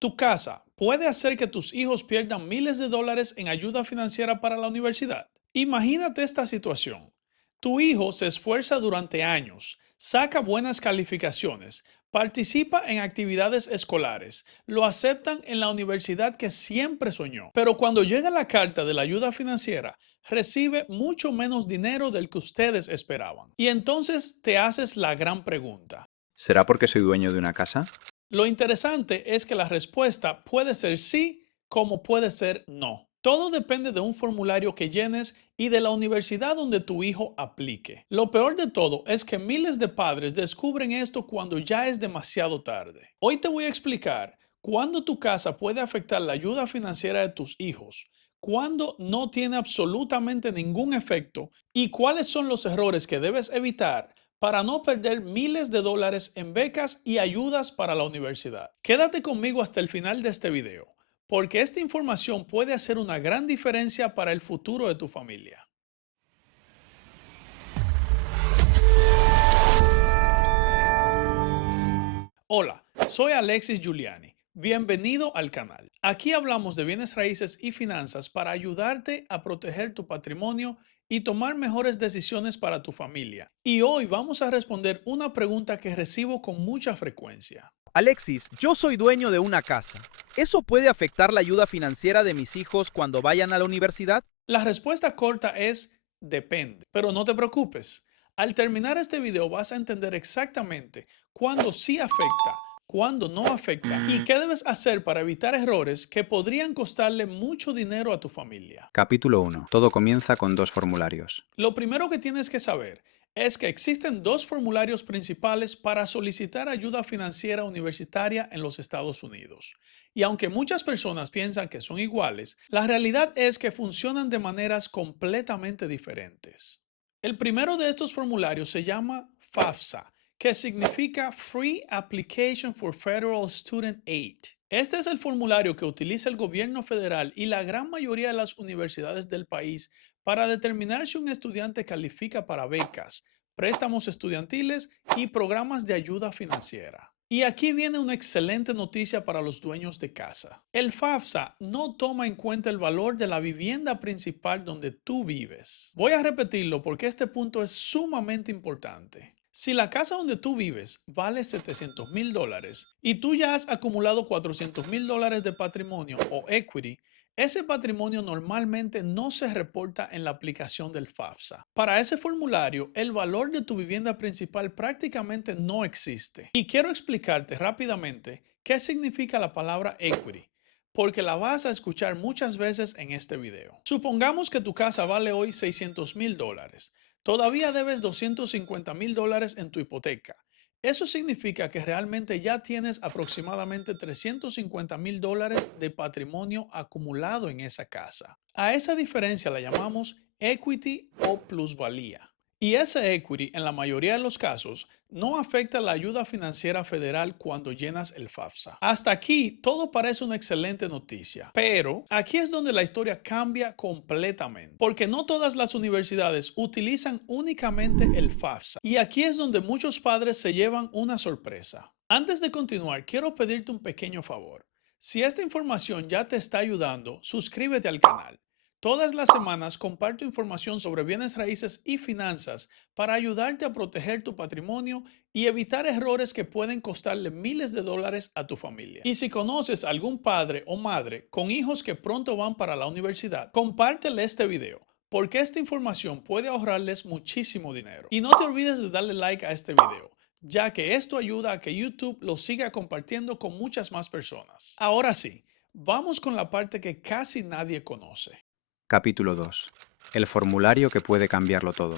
Tu casa puede hacer que tus hijos pierdan miles de dólares en ayuda financiera para la universidad. Imagínate esta situación. Tu hijo se esfuerza durante años, saca buenas calificaciones, participa en actividades escolares, lo aceptan en la universidad que siempre soñó, pero cuando llega la carta de la ayuda financiera, recibe mucho menos dinero del que ustedes esperaban. Y entonces te haces la gran pregunta. ¿Será porque soy dueño de una casa? Lo interesante es que la respuesta puede ser sí como puede ser no. Todo depende de un formulario que llenes y de la universidad donde tu hijo aplique. Lo peor de todo es que miles de padres descubren esto cuando ya es demasiado tarde. Hoy te voy a explicar cuándo tu casa puede afectar la ayuda financiera de tus hijos, cuándo no tiene absolutamente ningún efecto y cuáles son los errores que debes evitar para no perder miles de dólares en becas y ayudas para la universidad. Quédate conmigo hasta el final de este video, porque esta información puede hacer una gran diferencia para el futuro de tu familia. Hola, soy Alexis Giuliani. Bienvenido al canal. Aquí hablamos de bienes raíces y finanzas para ayudarte a proteger tu patrimonio y tomar mejores decisiones para tu familia. Y hoy vamos a responder una pregunta que recibo con mucha frecuencia. Alexis, yo soy dueño de una casa. ¿Eso puede afectar la ayuda financiera de mis hijos cuando vayan a la universidad? La respuesta corta es depende, pero no te preocupes. Al terminar este video vas a entender exactamente cuándo sí afecta, cuándo no afecta y qué debes hacer para evitar errores que podrían costarle mucho dinero a tu familia. Capítulo 1. Todo comienza con dos formularios. Lo primero que tienes que saber es que existen dos formularios principales para solicitar ayuda financiera universitaria en los Estados Unidos. Y aunque muchas personas piensan que son iguales, la realidad es que funcionan de maneras completamente diferentes. El primero de estos formularios se llama FAFSA, que significa Free Application for Federal Student Aid. Este es el formulario que utiliza el gobierno federal y la gran mayoría de las universidades del país para determinar si un estudiante califica para becas, préstamos estudiantiles y programas de ayuda financiera. Y aquí viene una excelente noticia para los dueños de casa. El FAFSA no toma en cuenta el valor de la vivienda principal donde tú vives. Voy a repetirlo porque este punto es sumamente importante. Si la casa donde tú vives vale $700,000 y tú ya has acumulado $400,000 de patrimonio o equity, ese patrimonio normalmente no se reporta en la aplicación del FAFSA. Para ese formulario, el valor de tu vivienda principal prácticamente no existe. Y quiero explicarte rápidamente qué significa la palabra equity, porque la vas a escuchar muchas veces en este video. Supongamos que tu casa vale hoy $600,000. Todavía debes $250,000 en tu hipoteca. Eso significa que realmente ya tienes aproximadamente $350,000 de patrimonio acumulado en esa casa. A esa diferencia la llamamos equity o plusvalía. Y ese equity, en la mayoría de los casos, no afecta la ayuda financiera federal cuando llenas el FAFSA. Hasta aquí todo parece una excelente noticia, pero aquí es donde la historia cambia completamente, porque no todas las universidades utilizan únicamente el FAFSA. Y aquí es donde muchos padres se llevan una sorpresa. Antes de continuar, quiero pedirte un pequeño favor. Si esta información ya te está ayudando, suscríbete al canal. Todas las semanas comparto información sobre bienes raíces y finanzas para ayudarte a proteger tu patrimonio y evitar errores que pueden costarle miles de dólares a tu familia. Y si conoces a algún padre o madre con hijos que pronto van para la universidad, compártele este video, porque esta información puede ahorrarles muchísimo dinero. Y no te olvides de darle like a este video, ya que esto ayuda a que YouTube lo siga compartiendo con muchas más personas. Ahora sí, vamos con la parte que casi nadie conoce. Capítulo 2. El formulario que puede cambiarlo todo.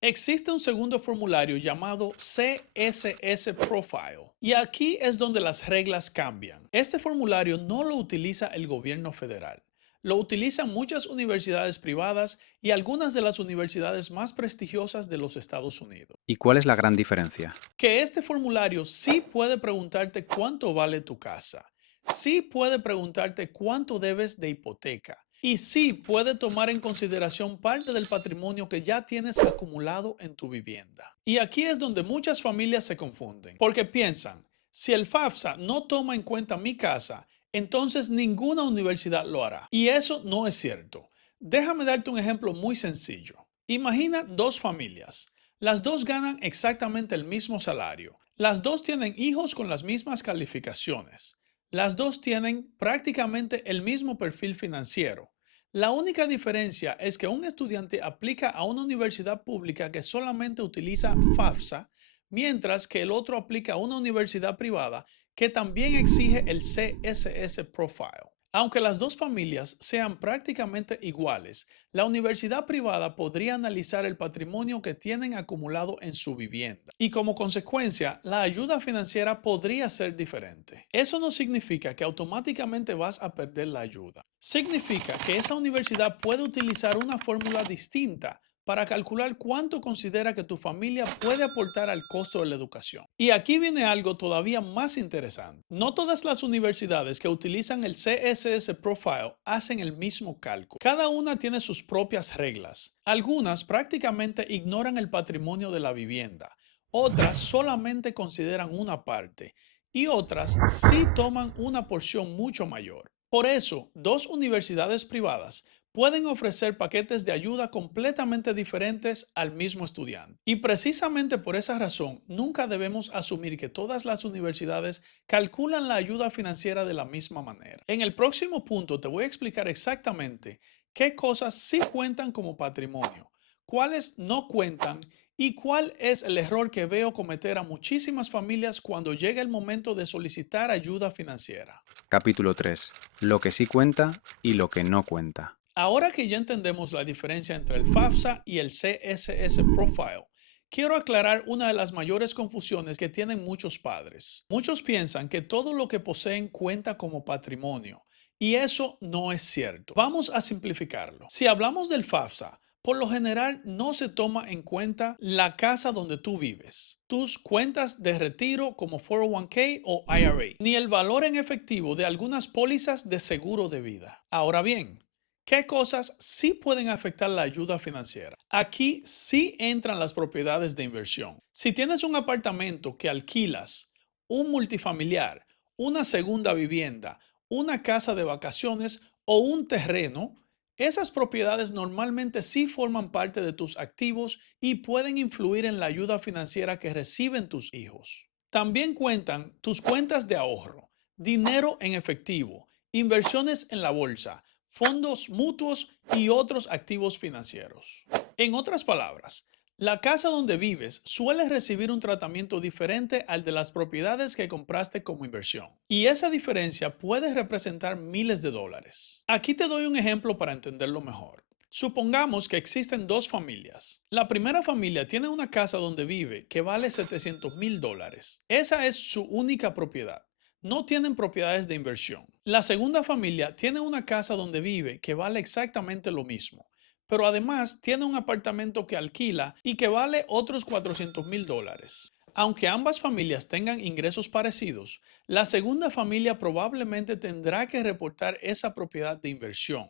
Existe un segundo formulario llamado CSS Profile y aquí es donde las reglas cambian. Este formulario no lo utiliza el gobierno federal. Lo utilizan muchas universidades privadas y algunas de las universidades más prestigiosas de los Estados Unidos. ¿Y cuál es la gran diferencia? Que este formulario sí puede preguntarte cuánto vale tu casa, sí puede preguntarte cuánto debes de hipoteca y sí puede tomar en consideración parte del patrimonio que ya tienes acumulado en tu vivienda. Y aquí es donde muchas familias se confunden, porque piensan, si el FAFSA no toma en cuenta mi casa, entonces ninguna universidad lo hará. Y eso no es cierto. Déjame darte un ejemplo muy sencillo. Imagina dos familias. Las dos ganan exactamente el mismo salario. Las dos tienen hijos con las mismas calificaciones. Las dos tienen prácticamente el mismo perfil financiero. La única diferencia es que un estudiante aplica a una universidad pública que solamente utiliza FAFSA, mientras que el otro aplica a una universidad privada que también exige el CSS Profile. Aunque las dos familias sean prácticamente iguales, la universidad privada podría analizar el patrimonio que tienen acumulado en su vivienda y como consecuencia la ayuda financiera podría ser diferente. Eso no significa que automáticamente vas a perder la ayuda. Significa que esa universidad puede utilizar una fórmula distinta para calcular cuánto considera que tu familia puede aportar al costo de la educación. Y aquí viene algo todavía más interesante. No todas las universidades que utilizan el CSS Profile hacen el mismo cálculo. Cada una tiene sus propias reglas. Algunas prácticamente ignoran el patrimonio de la vivienda. Otras solamente consideran una parte. Y otras sí toman una porción mucho mayor. Por eso, dos universidades privadas pueden ofrecer paquetes de ayuda completamente diferentes al mismo estudiante. Y precisamente por esa razón, nunca debemos asumir que todas las universidades calculan la ayuda financiera de la misma manera. En el próximo punto te voy a explicar exactamente qué cosas sí cuentan como patrimonio, cuáles no cuentan y cuál es el error que veo cometer a muchísimas familias cuando llega el momento de solicitar ayuda financiera. Capítulo 3. Lo que sí cuenta y lo que no cuenta. Ahora que ya entendemos la diferencia entre el FAFSA y el CSS Profile, quiero aclarar una de las mayores confusiones que tienen muchos padres. Muchos piensan que todo lo que poseen cuenta como patrimonio, y eso no es cierto. Vamos a simplificarlo. Si hablamos del FAFSA, por lo general no se toma en cuenta la casa donde tú vives, tus cuentas de retiro como 401k o IRA, ni el valor en efectivo de algunas pólizas de seguro de vida. Ahora bien, ¿qué cosas sí pueden afectar la ayuda financiera? Aquí sí entran las propiedades de inversión. Si tienes un apartamento que alquilas, un multifamiliar, una segunda vivienda, una casa de vacaciones o un terreno, esas propiedades normalmente sí forman parte de tus activos y pueden influir en la ayuda financiera que reciben tus hijos. También cuentan tus cuentas de ahorro, dinero en efectivo, inversiones en la bolsa, fondos mutuos y otros activos financieros. En otras palabras, la casa donde vives suele recibir un tratamiento diferente al de las propiedades que compraste como inversión. Y esa diferencia puede representar miles de dólares. Aquí te doy un ejemplo para entenderlo mejor. Supongamos que existen dos familias. La primera familia tiene una casa donde vive que vale $700,000. Esa es su única propiedad. No tienen propiedades de inversión. La segunda familia tiene una casa donde vive que vale exactamente lo mismo, pero además tiene un apartamento que alquila y que vale otros $400,000. Aunque ambas familias tengan ingresos parecidos, la segunda familia probablemente tendrá que reportar esa propiedad de inversión.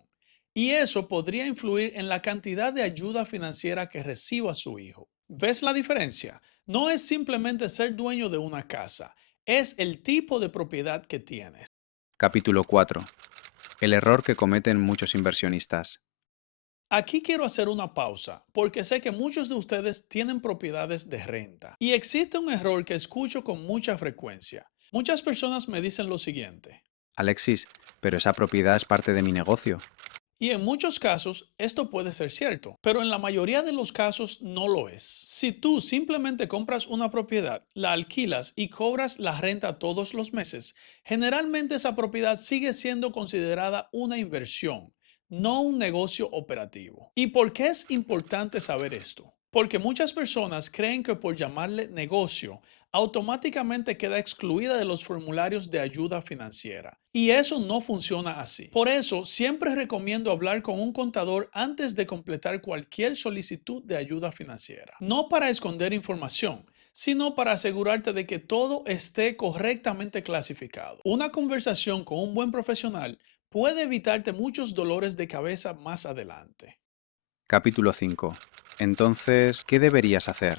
Y eso podría influir en la cantidad de ayuda financiera que reciba su hijo. ¿Ves la diferencia? No es simplemente ser dueño de una casa, es el tipo de propiedad que tienes. Capítulo 4. El error que cometen muchos inversionistas. Aquí quiero hacer una pausa porque sé que muchos de ustedes tienen propiedades de renta y existe un error que escucho con mucha frecuencia. Muchas personas me dicen lo siguiente, Alexis, pero esa propiedad es parte de mi negocio. y en muchos casos esto puede ser cierto, pero en la mayoría de los casos no lo es. Si tú simplemente compras una propiedad, la alquilas y cobras la renta todos los meses, generalmente esa propiedad sigue siendo considerada una inversión, no un negocio operativo. ¿Y por qué es importante saber esto? Porque muchas personas creen que por llamarle negocio, automáticamente queda excluida de los formularios de ayuda financiera. Y eso no funciona así. Por eso, siempre recomiendo hablar con un contador antes de completar cualquier solicitud de ayuda financiera. No para esconder información, sino para asegurarte de que todo esté correctamente clasificado. Una conversación con un buen profesional puede evitarte muchos dolores de cabeza más adelante. Capítulo 5. Entonces, ¿qué deberías hacer?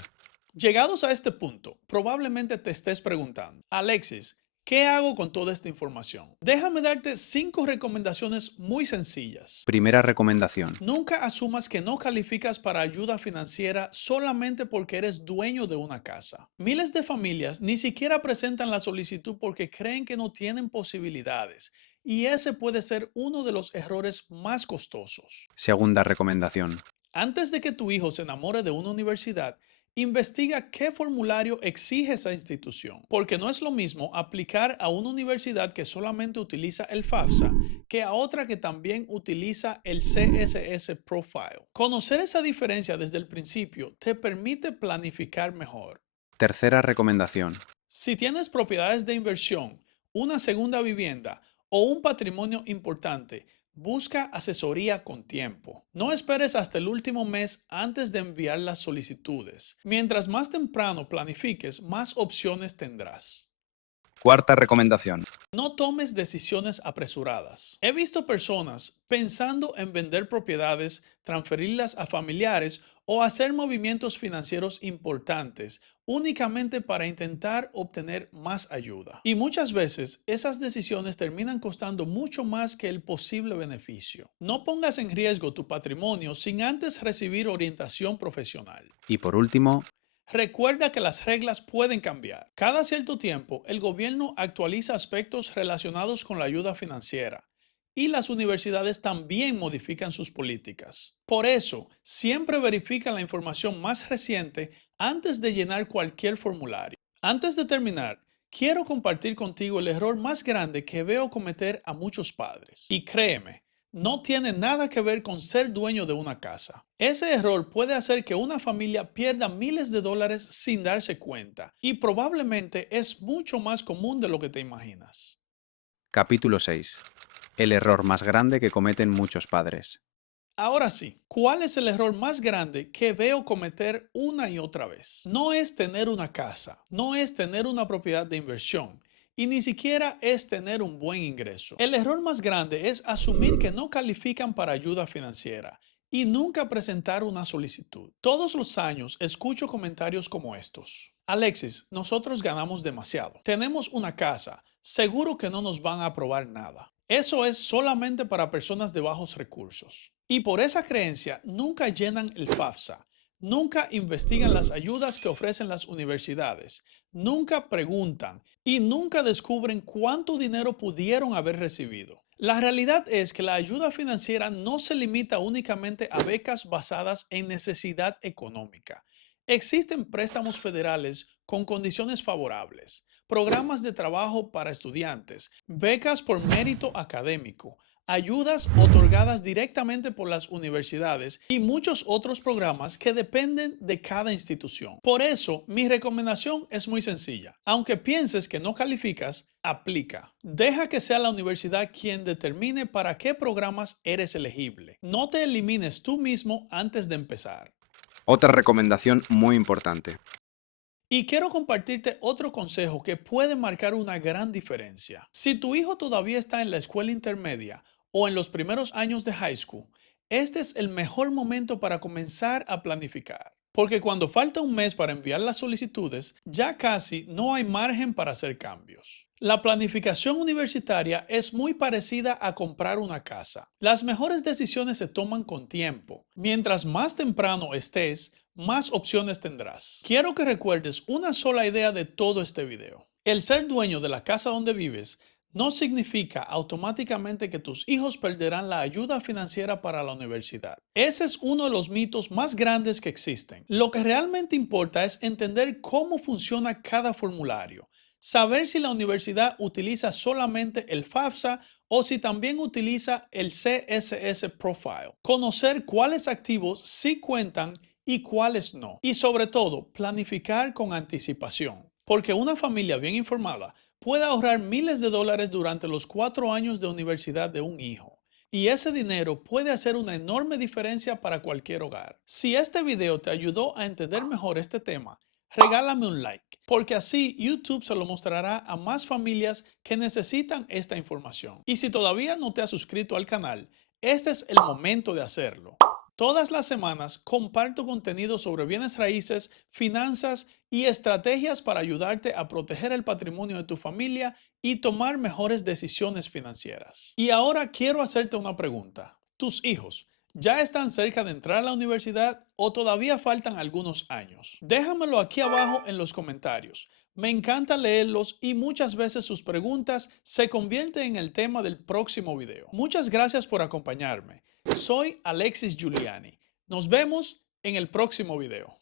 Llegados a este punto, probablemente te estés preguntando, Alexis, ¿Qué hago con toda esta información? Déjame darte 5 recomendaciones muy sencillas. Primera recomendación. Nunca asumas que no calificas para ayuda financiera solamente porque eres dueño de una casa. Miles de familias ni siquiera presentan la solicitud porque creen que no tienen posibilidades, y ese puede ser uno de los errores más costosos. Segunda recomendación. Antes de que tu hijo se enamore de una universidad, investiga qué formulario exige esa institución, porque no es lo mismo aplicar a una universidad que solamente utiliza el FAFSA que a otra que también utiliza el CSS Profile. Conocer esa diferencia desde el principio te permite planificar mejor. Tercera recomendación. Si tienes propiedades de inversión, una segunda vivienda o un patrimonio importante, busca asesoría con tiempo. No esperes hasta el último mes antes de enviar las solicitudes. Mientras más temprano planifiques, más opciones tendrás. Cuarta recomendación. No tomes decisiones apresuradas. He visto personas pensando en vender propiedades, transferirlas a familiares o hacer movimientos financieros importantes únicamente para intentar obtener más ayuda. Y muchas veces esas decisiones terminan costando mucho más que el posible beneficio. No pongas en riesgo tu patrimonio sin antes recibir orientación profesional. Y por último, Recuerda que las reglas pueden cambiar. Cada cierto tiempo, el gobierno actualiza aspectos relacionados con la ayuda financiera y las universidades también modifican sus políticas. Por eso, siempre verifica la información más reciente antes de llenar cualquier formulario. Antes de terminar, quiero compartir contigo el error más grande que veo cometer a muchos padres. Y créeme, no tiene nada que ver con ser dueño de una casa. Ese error puede hacer que una familia pierda miles de dólares sin darse cuenta, y probablemente es mucho más común de lo que te imaginas. capítulo 6. El error más grande que cometen muchos padres. Ahora sí, ¿cuál es el error más grande que veo cometer una y otra vez? No es tener una casa, no es tener una propiedad de inversión, y ni siquiera es tener un buen ingreso. El error más grande es asumir que no califican para ayuda financiera y nunca presentar una solicitud. Todos los años escucho comentarios como estos. Alexis, nosotros ganamos demasiado. Tenemos una casa. Seguro que no nos van a aprobar nada. Eso es solamente para personas de bajos recursos. Y por esa creencia nunca llenan el FAFSA. Nunca investigan las ayudas que ofrecen las universidades, nunca preguntan y nunca descubren cuánto dinero pudieron haber recibido. La realidad es que la ayuda financiera no se limita únicamente a becas basadas en necesidad económica. Existen préstamos federales con condiciones favorables, programas de trabajo para estudiantes, becas por mérito académico, ayudas otorgadas directamente por las universidades y muchos otros programas que dependen de cada institución. Por eso, mi recomendación es muy sencilla. Aunque pienses que no calificas, aplica. Deja que sea la universidad quien determine para qué programas eres elegible. No te elimines tú mismo antes de empezar. Otra recomendación muy importante. Y quiero compartirte otro consejo que puede marcar una gran diferencia. Si tu hijo todavía está en la escuela intermedia o en los primeros años de high school, este es el mejor momento para comenzar a planificar. Porque cuando falta un mes para enviar las solicitudes, ya casi no hay margen para hacer cambios. La planificación universitaria es muy parecida a comprar una casa. Las mejores decisiones se toman con tiempo. Mientras más temprano estés, más opciones tendrás. Quiero que recuerdes una sola idea de todo este video. El ser dueño de la casa donde vives no significa automáticamente que tus hijos perderán la ayuda financiera para la universidad. Ese es uno de los mitos más grandes que existen. Lo que realmente importa es entender cómo funciona cada formulario, saber si la universidad utiliza solamente el FAFSA o si también utiliza el CSS Profile, conocer cuáles activos sí cuentan y cuáles no. Y sobre todo, planificar con anticipación, porque una familia bien informada puede ahorrar miles de dólares durante los 4 años de universidad de un hijo. Y ese dinero puede hacer una enorme diferencia para cualquier hogar. Si este video te ayudó a entender mejor este tema, regálame un like, porque así YouTube se lo mostrará a más familias que necesitan esta información. Y si todavía no te has suscrito al canal, este es el momento de hacerlo. Todas las semanas comparto contenido sobre bienes raíces, finanzas y estrategias para ayudarte a proteger el patrimonio de tu familia y tomar mejores decisiones financieras. Y ahora quiero hacerte una pregunta. ¿Tus hijos ya están cerca de entrar a la universidad o todavía faltan algunos años? Déjamelo aquí abajo en los comentarios. Me encanta leerlos y muchas veces sus preguntas se convierten en el tema del próximo video. Muchas gracias por acompañarme. Soy Alexis Giuliani. Nos vemos en el próximo video.